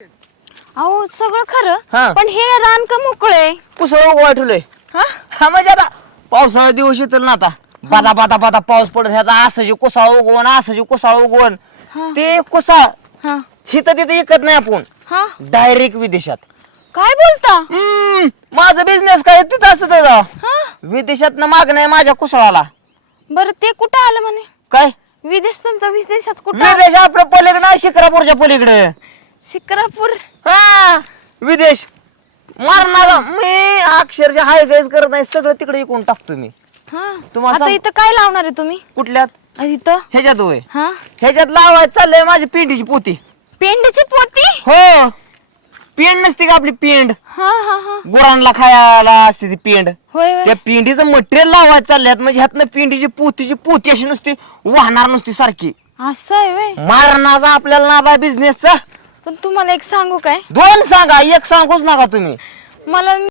अहो सगळं हा. खरं पण हे रान का मोकळे कुसळ वाटवलंय हा? हा म्हणजे आता पावसाळा दिवस येतील ना आता. बादा बादा बादा पाऊस पडत ह्याचा असाची कुसाळ उगवण असाची कुसाळ उगवण हा. ते कुसाळ हा. हिथं तिथे इकत नाही आपण. हा? डायरेक्ट विदेशात. काय बोलता? हम्म, माझं बिझनेस काय तिथं असतं त्याचा हा? विदेशात माग नाही माझ्या कुसळाला. बरं ते कुठं आलं म्हणे? काय? विदेश तुमचा विदेशात कुठं? विदेश आपल्या पलीकडे नाही शिक्रापूरच्या पलीकडे. शिक्रापूर हा विदेश. मारणारा मी अक्षरशः हाय गैस करत नाही सगळं तिकडे इकून टाकतो मी. हा तुम्हाला आता सांग- इथं काय लावणार आहे तुम्ही? कुठल्यात? आ, इथं? ह्याच्यात होय. हा. ह्याच्यात लावायचं चाललंय माझी पेंडीची पोती. पेंडीची पोती? हो. पेंड नसते का आपली पेंड? हा हा हा. गुरांना खायला असते ती पेंड. होय होय. त्या पेंडीचं मटेरियल लावायचं चालल्यात. म्हणजे ह्यातनं पेंडीची पोतीची पोती अशी नुसती वाहणार नुसती सारखी. असं आहे मारणाचा आपल्याला नादा बिझनेसचा पण तुम्हाला एक सांगू काय? दोन सांगा एक सांगूच नका तुम्ही. मला